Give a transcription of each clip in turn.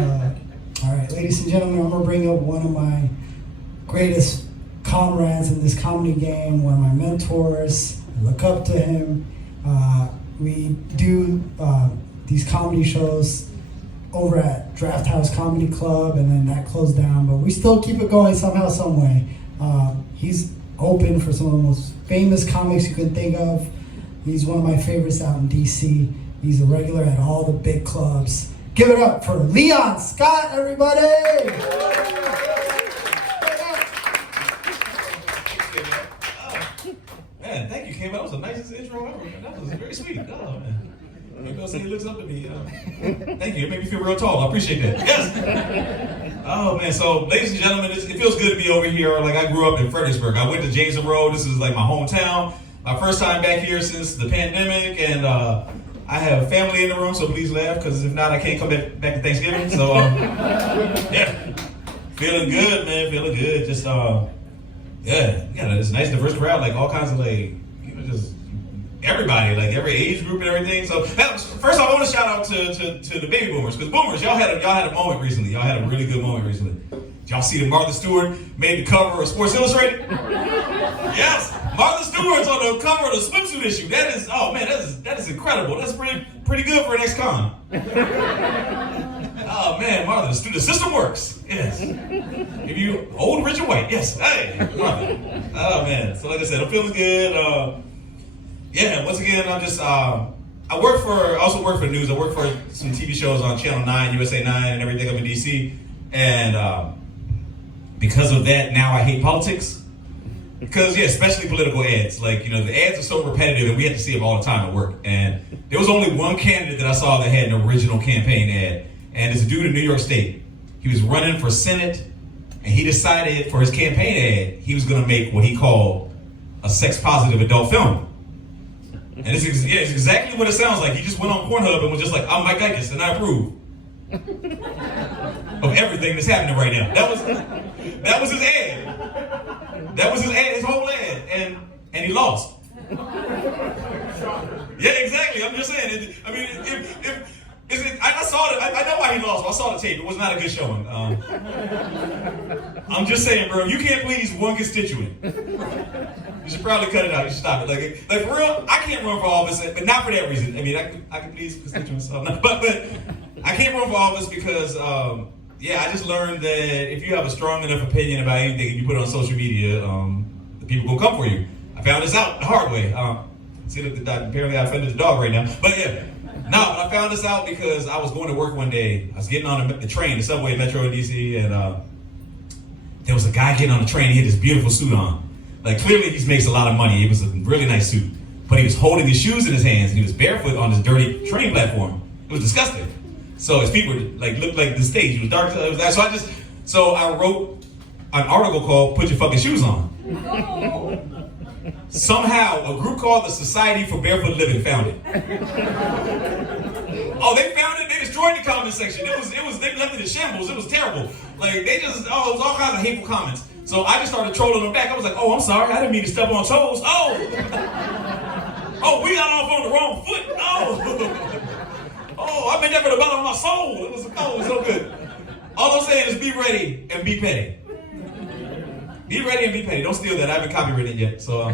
All right, ladies and gentlemen, I'm gonna bring up one of my greatest comrades in this comedy game, one of my mentors. I look up to him. We do these comedy shows over at Draft House Comedy Club, and then that closed down, but we still keep it going somehow, some way. He's open for some of the most famous comics you can think of. He's one of my favorites out in DC. He's a regular at all the big clubs. Give it up for Leon Scott, everybody! Man, thank you, Kim. That was the nicest intro ever. That was very sweet. Oh, man. Maybe I'll say he looks up to me. Thank you. It made me feel real tall. I appreciate that. Yes. Oh, man. So, ladies and gentlemen, it feels good to be over here. Like, I grew up in Fredericksburg. I went to Jameson Road. This is like my hometown. My first time back here since the pandemic. And I have family in the room, so please laugh, because if not, I can't come back to Thanksgiving. So, yeah. Feeling good, man. Feeling good. Just, yeah, we got this nice diverse crowd, like all kinds of like, just everybody, like every age group and everything. So first I want to shout out to the baby boomers, because boomers, y'all had a moment recently. Y'all had a really good moment recently. Did y'all see that Martha Stewart made the cover of Sports Illustrated? Yes, Martha Stewart's on the cover of the swimsuit issue. That is, oh man, that is incredible. That's pretty good for an ex-con. Oh man, Martha, the system works. Yes. If you old, rich, and white, yes. Hey, Martha. Oh man. So like I said, I'm feeling good. Yeah. Once again, I'm just. I also work for the news. I work for some TV shows on Channel 9, USA 9, and everything up in DC. And because of that, now I hate politics. Because yeah, especially political ads. Like the ads are so repetitive, and we have to see them all the time at work. And there was only one candidate that I saw that had an original campaign ad. And it's a dude in New York State. He was running for Senate, and he decided for his campaign ad, he was going to make what he called a sex-positive adult film. And it's exactly what it sounds like. He just went on Pornhub and was just like, I'm Mike Dykes, and I approve of everything that's happening right now. That was his ad. That was his ad, his whole ad, and he lost. Yeah, exactly. I'm just saying. I mean, I saw it. I know why he lost. I saw the tape. It was not a good showing. I'm just saying, bro. You can't please one constituent. You should probably cut it out. You should stop it. Like for real, I can't run for office, but not for that reason. I mean, I can please constituents, but I can't run for office because I just learned that if you have a strong enough opinion about anything and you put it on social media, the people gonna come for you. I found this out the hard way. See, apparently I offended the dog right now, but yeah. No, but I found this out because I was going to work one day. I was getting on the train, the subway, Metro in DC, and there was a guy getting on the train. He had this beautiful suit on. Like, clearly he makes a lot of money. It was a really nice suit. But he was holding his shoes in his hands, and he was barefoot on this dirty train platform. It was disgusting. So his feet were, looked like the stage. It was dark. So I wrote an article called Put Your Fucking Shoes On. No. Somehow, a group called the Society for Barefoot Living found it. Oh, they found it. They destroyed the comment section. They left it in shambles. It was terrible. Like it was all kinds of hateful comments. So I just started trolling them back. I was like, oh, I'm sorry. I didn't mean to step on toes. Oh, we got off on the wrong foot. Oh, I meant that for the bottom of my soul. It was so good. All I'm saying is be ready and be petty. Be ready and be petty. Don't steal that. I haven't copyrighted it yet. So,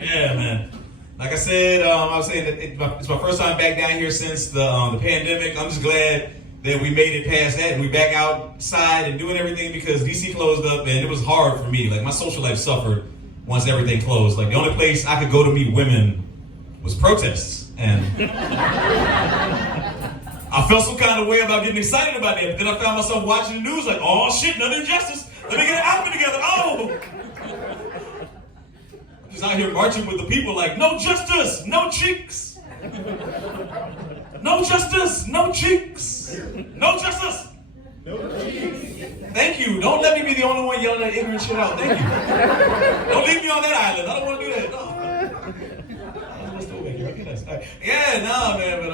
yeah, man. Like I said, I was saying that it's my first time back down here since the pandemic. I'm just glad that we made it past that and we back outside and doing everything because DC closed up and it was hard for me. Like my social life suffered once everything closed. Like the only place I could go to meet women was protests. And I felt some kind of way about getting excited about that. But then I found myself watching the news like, oh shit, another injustice. Let me get an outfit together. Oh! I'm just out here marching with the people like, no justice, no cheeks. No justice, no cheeks. No justice. No cheeks. Thank you. Don't let me be the only one yelling that ignorant shit out. Thank you. Don't leave me on that island. I don't want to do that. No. Yeah, no, man, but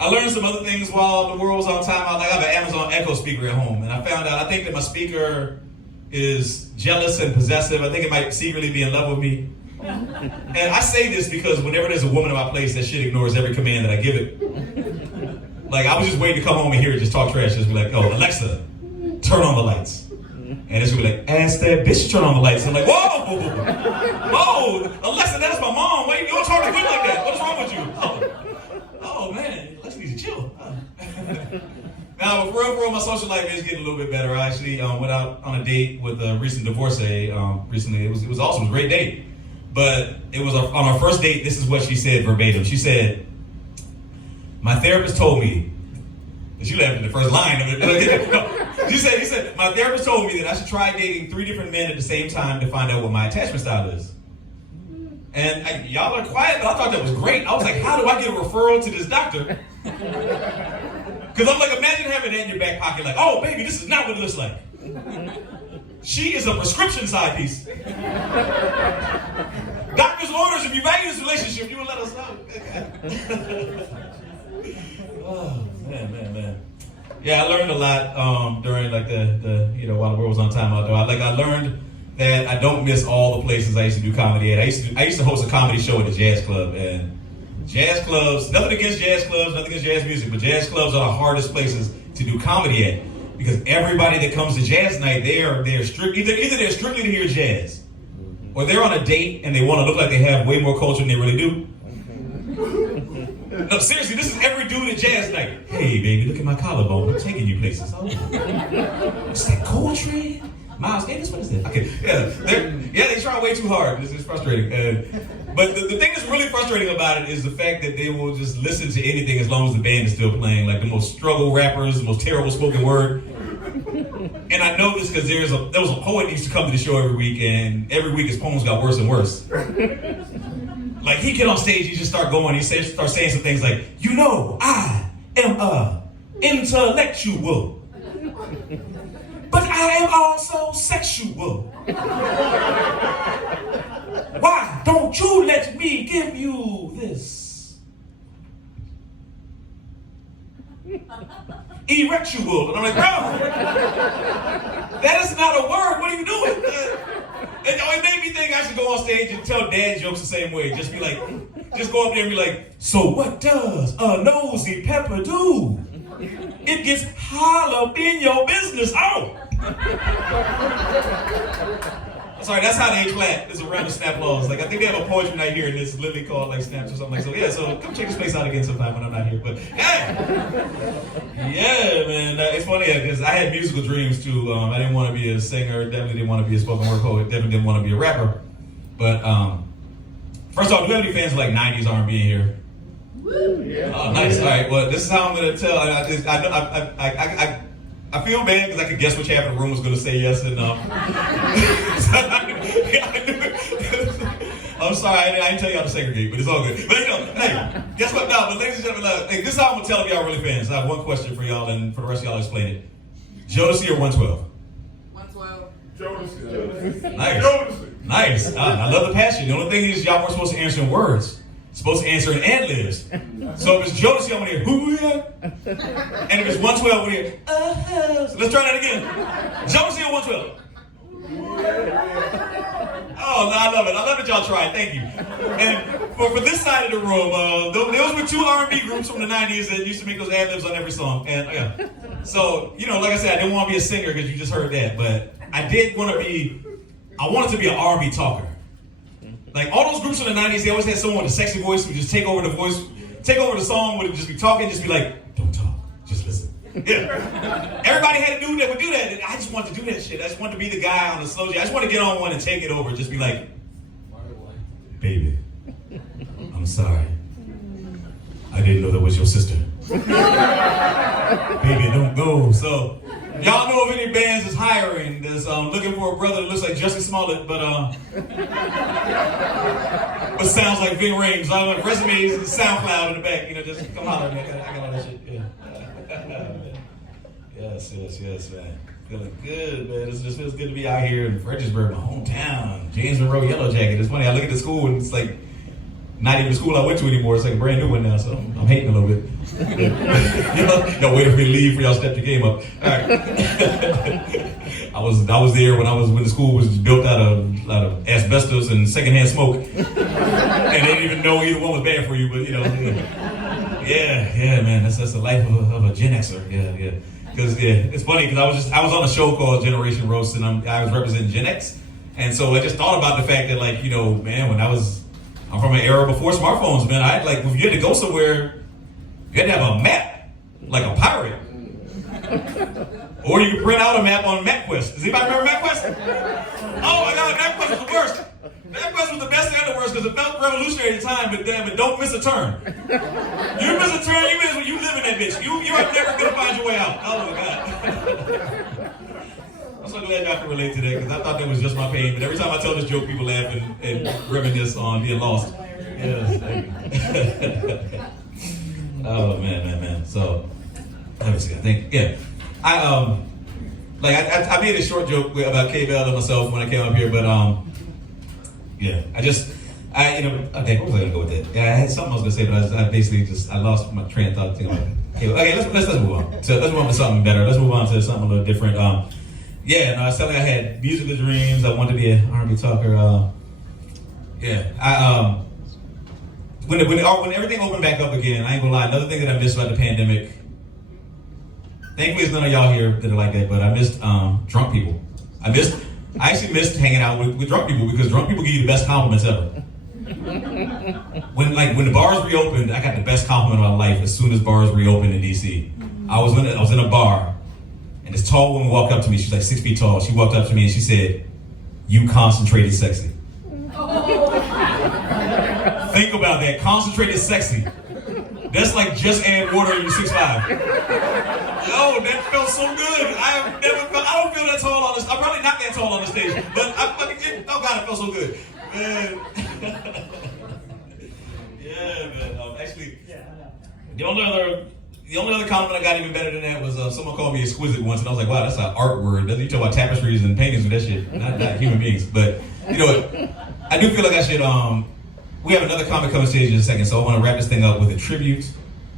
I learned some other things while the world was on timeout. Like I have an Amazon Echo speaker at home, and I found out, I think that my speaker is jealous and possessive. I think it might secretly be in love with me. And I say this because whenever there's a woman in my place, that shit ignores every command that I give it. Like, I was just waiting to come home and hear her just talk trash. Just be like, oh, Alexa, turn on the lights. And it's gonna be like, ask that bitch to turn on the lights. I'm like, whoa, Alexa, that's my mom. Why you don't talk to me like that? What's wrong with you? Oh man, Alexa needs to chill. Now, for real, my social life is getting a little bit better. I actually went out on a date with a recent divorcee recently. It was awesome. It was a great date. But it was on our first date. This is what she said verbatim. She said, my therapist told me, and she laughed at the first line of it. She said, my therapist told me that I should try dating 3 different men at the same time to find out what my attachment style is. And y'all are quiet, but I thought that was great. I was like, how do I get a referral to this doctor? Because I'm like, imagine having that in your back pocket, like, oh, baby, this is not what it looks like. She is a prescription side piece. Doctor's orders, if you value this relationship, you will let us know. Oh, man. Yeah, I learned a lot during like the while the world was on timeout. Though I learned that I don't miss all the places I used to do comedy at. I used to host a comedy show at a jazz club, and jazz clubs, nothing against jazz clubs, nothing against jazz music, but jazz clubs are the hardest places to do comedy at, because everybody that comes to jazz night, they're strictly they're strictly to hear jazz, or they're on a date and they want to look like they have way more culture than they really do. No, seriously, this is every dude at jazz night. Hey, baby, look at my collarbone. I'm taking you places. Oh, it's that Coltrane? Miles Davis? What is that? Okay, they try way too hard. It's frustrating. But the thing that's really frustrating about it is the fact that they will just listen to anything as long as the band is still playing. Like the most struggle rappers, the most terrible spoken word. And I know this because there was a poet who used to come to the show every week, and every week his poems got worse and worse. Like, he'd get on stage, he'd just start going, start saying some things like, I am intellectual, but I am also sexual. Why don't you let me give you this? Erectual. And I'm like, bro, that is not a word. What are you doing? It made me think I should go on stage and tell dad jokes the same way. Just be like, just go up there and be like, so what does a nosy pepper do? It gets hollow in your business. Oh! Sorry, that's how they clap. It's around the snap laws. Like, I think they have a poetry night here, and it's literally called like snaps or something like so. Yeah, so come check this place out again sometime when I'm not here. But yeah, man, it's funny because I had musical dreams too. I didn't want to be a singer. Definitely didn't want to be a spoken word poet. Definitely didn't want to be a rapper. But first off, do we have any fans of like '90s R&B in here? Woo! Yeah. Oh, nice. All right. Well, this is how I'm gonna tell. I feel bad because I could guess which half of the room was going to say yes, and I'm sorry, I didn't tell y'all to segregate, but it's all good. But hey, guess what? No, but ladies and gentlemen, this is how I'm going to tell if y'all really fans. I have one question for y'all, and for the rest of y'all, explain it. Jodeci or 112? 112. Jodeci. Nice. Jodeci. Nice. I love the passion. The only thing is y'all weren't supposed to answer in words. Supposed to answer in ad-libs. So if it's Jodeci, I'm gonna hear, who yeah? And if it's 112, I'm gonna hear, so let's try that again. Jodeci or 112? Oh, no, I love it. I love that y'all tried. Thank you. And for this side of the room, those were 2 R&B groups from the 90s that used to make those ad-libs on every song. And so, like I said, I didn't want to be a singer because you just heard that, but I wanted to be an R&B talker. Like, all those groups from the 90s, they always had someone with a sexy voice who would just take over the song, would just be talking, just be like, don't talk, just listen. Yeah. Everybody had a dude that would do that, and I just wanted to do that shit. I just wanted to be the guy on the slow jam. I just want to get on one and take it over, just be like, baby, I'm sorry. I didn't know that was your sister. Baby, don't go. So, y'all know of any bands that's hiring, that's looking for a brother that looks like Jussie Smollett, but sounds like Ving Rhames. So I'm like, resumes and SoundCloud in the back, just come holler at me. I got all that shit. Yeah. Yes, man. Feeling good, man. It just feels good to be out here in Fredericksburg, my hometown. James Monroe Yellow Jacket. It's funny, I look at the school and it's like not even the school I went to anymore. It's like a brand new one now, so I'm hating a little bit. Y'all waiting for me to leave for y'all to step your game up. All right. I was there when the school was built out of asbestos and secondhand smoke, and they didn't even know either one was bad for you. But Yeah, man. That's the life of a Gen Xer. Yeah. Because it's funny because I was on a show called Generation Roast, and I was representing Gen X, and so I just thought about the fact that, like, you know, man, when I'm from an era before smartphones, man. I like, if you had to go somewhere, you had to have a map, like a pirate, or you could print out a map on MapQuest. Does anybody remember MapQuest? Oh my God, MapQuest was the worst. MapQuest was the best and the worst because it felt revolutionary at the time, but damn it, don't miss a turn. You miss a turn, you live in that bitch. You are never gonna find your way out. Oh my God. I'm so glad y'all can relate to that because I thought that was just my pain. But every time I tell this joke, people laugh and reminisce on being lost. Yes, thank you. Oh man. So let me see. I think I made a short joke about K-Bell and myself when I came up here, but okay, what was I gonna go with that? Yeah, I had something I was gonna say, but I basically I lost my train of thought. Okay, let's move on. So let's move on to something better. Let's move on to something a little different. I was telling you I had musical dreams. I wanted to be an R&B talker. When everything opened back up again, I ain't gonna lie. Another thing that I missed about the pandemic. Thankfully, it's none of y'all here that are like that, but I missed drunk people. I actually missed hanging out with drunk people because drunk people give you the best compliments ever. When the bars reopened, I got the best compliment of my life as soon as bars reopened in DC. I was in a bar, and this tall woman walked up to me. She's like 6 feet tall. She walked up to me and she said, "You concentrated sexy." Think about that, concentrated sexy. That's like just add water and you're 6'5". Yo, that felt so good. I don't feel that tall on this. I'm probably not that tall on the stage, but oh God, it felt so good. Man. Yeah, man. Actually, the only other compliment I got even better than that was someone called me exquisite once, and I was like, wow, that's an art word. You talk about tapestries and paintings with that shit, not human beings. But you know what? I do feel like I should. We have another comic coming stage in a second, so I want to wrap this thing up with a tribute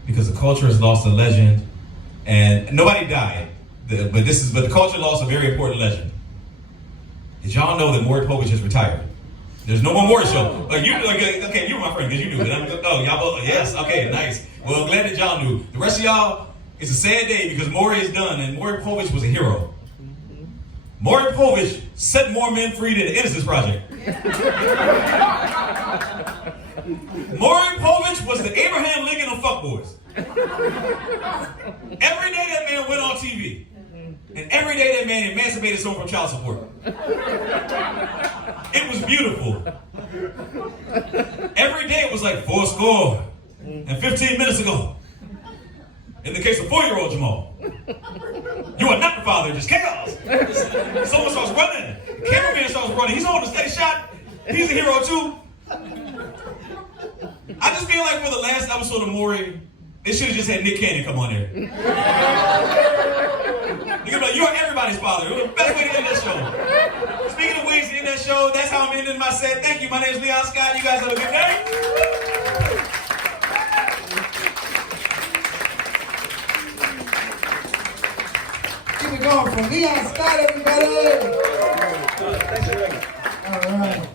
because the culture has lost a legend, and nobody died, but the culture lost a very important legend. Did y'all know that Maury Povich has retired? There's no more Maury show. Okay, you're my friend because you knew. Y'all. Yes. Okay, nice. Well, I'm glad that y'all knew. The rest of y'all, it's a sad day because Maury is done, and Maury Povich was a hero. Maury Povich set more men free than the Innocence Project. Maury Povich was the Abraham Lincoln of fuckboys. Every day that man went on TV, and every day that man emancipated someone from child support. It was beautiful. Every day it was like 4 score and 15 minutes ago. In the case of 4-year-old Jamal, you are not the father, just chaos. Someone starts running, the cameraman starts running, he's holding a steady shot, he's a hero too. I just feel like for the last episode of Maury, they should have just had Nick Cannon come on there. You're like, you are everybody's father. It was the best way to end that show. Speaking of ways to end that show, that's how I'm ending my set. Thank you. My name is Leon Scott. You guys have a good day. Keep it going for Leon Scott, everybody. All right.